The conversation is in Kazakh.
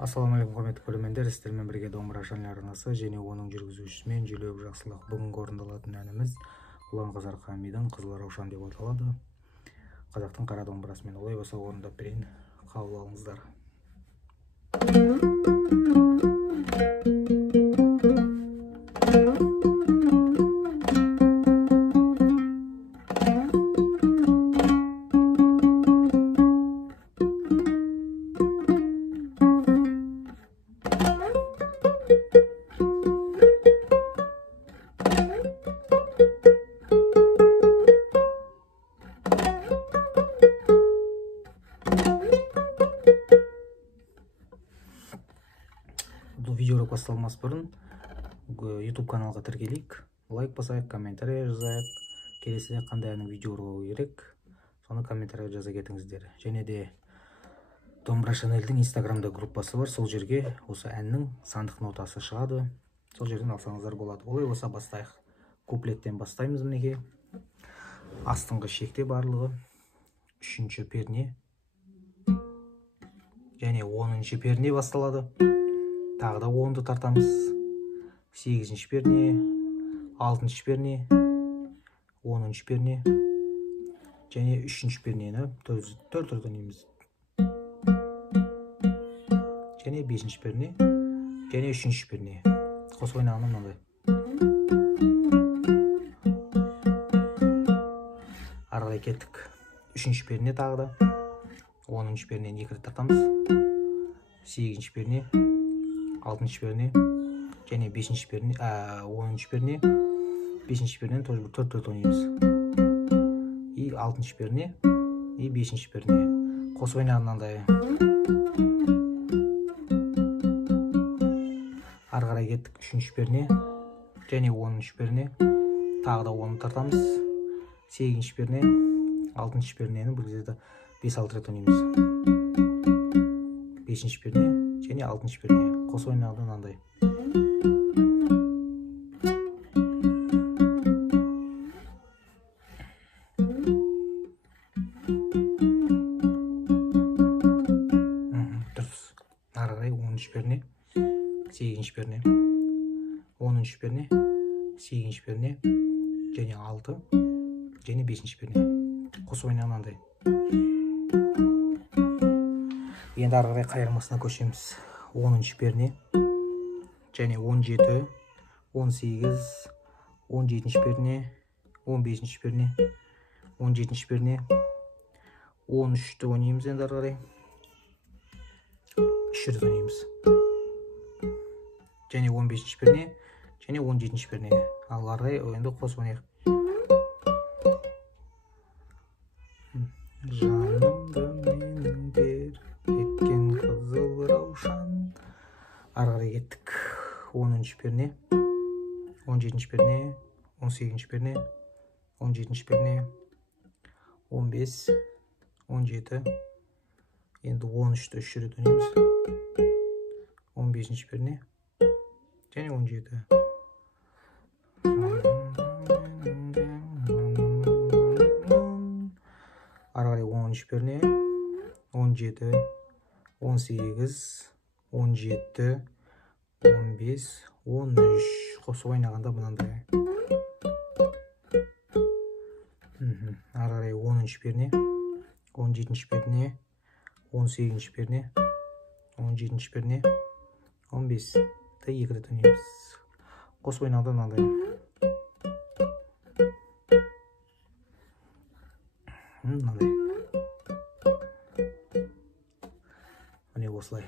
Ассалаумағалейкум құрметті көрермендер, сіздермен бірге домбыра шаңы арнасы және оның жүргізушісімен Желөк Жақсылық. Бүгінгі орындалатын әніміз Ұлан Қазар Хамидың Қызыл Раушан деп аталады. Қазақтың қара домбырасымен. Олай болса орындап берейін, қабыл алыңыздар. Бұл видеоролик басталмас бұрын YouTube каналға тіркелейік, лайк басайық, комментарий жазайық. Келесіде қандай әннің видеоролигі керек, соны комментарийға жаза кетіңіздер. Және де Домбыра Шанелдің Инстаграмда группасы бар, сол жерге осы әннің сандық нотасы шығады. Сол жерден алсаңыздар болады. Олай болса бастайық. Куплеттен бастаймыз мінеке. Астыңғы шекте барлығы 3-ші перне және 10-ші перне басталады. Тағы да 10-ды тартамыз. 8-ші перне, 6-ші перне, 10-ші перне және 3-ші пернені төрт ойнаймыз. Және 5-ші перне және 3-ші перне. Қосып ойнағанда мынандай. Арғай кеттік. 3-ші перне тағы да 10-ші пернені 2 рет тартамыз. 8-ші перне, 6-ші перне және 5-ші перне, 10-ші перне, 5-ші пернені тоже 4 ойнаймыз. И 6-ші перне, и 5-ші перне. Қосып ойнағанда. Ары қарай кеттік. 3-ші перне және 10-ші перне. Тағы да 10-ды тартамыз. 8-ші перне, 6-ші пернені бұл кезде 5-6 рет ойнаймыз. 5-ші перне және 6-ші перне. Қосып ойнағанда мынандай. Дұрыс. Ары қарай 10-ші перне, 8-ші перне, 10-ші перне, 8-ші перне және 6 және 5-ші перне. Қосып ойнағанда мынандай. Енді ары қарай қайырмасына көшеміз. 10-ші перне және 17, 18, 17-ші перне, 15-ші перне, 17-ші перне, 13-ті ойнаймыз енді ары қарай. 3 рет ойнаймыз. Және 15-ші перне және 17-ші перне. Ал ары қарай енді қосып ойнайық. Жанымды менің бер еткен қызыл раушан. Ары қарай кеттік. 10-ші перне, 17-ші перне, 18-ші перне, 17-ші перне, 15, 17. Енді 13-ті 3 рет ойнаймыз. 15-ші перне және 17. Ары қарай 10-ші перне, 17, 18, 17, 15, 13. Қосып ойнағанда мынандай. Ары қарай 10-ші перне, 17-ші перне, 18-ші перне, 17-ші перне, 15-ті 2 рет ойнаймыз. Қосып ойнағанда мынандай. Міне осылай.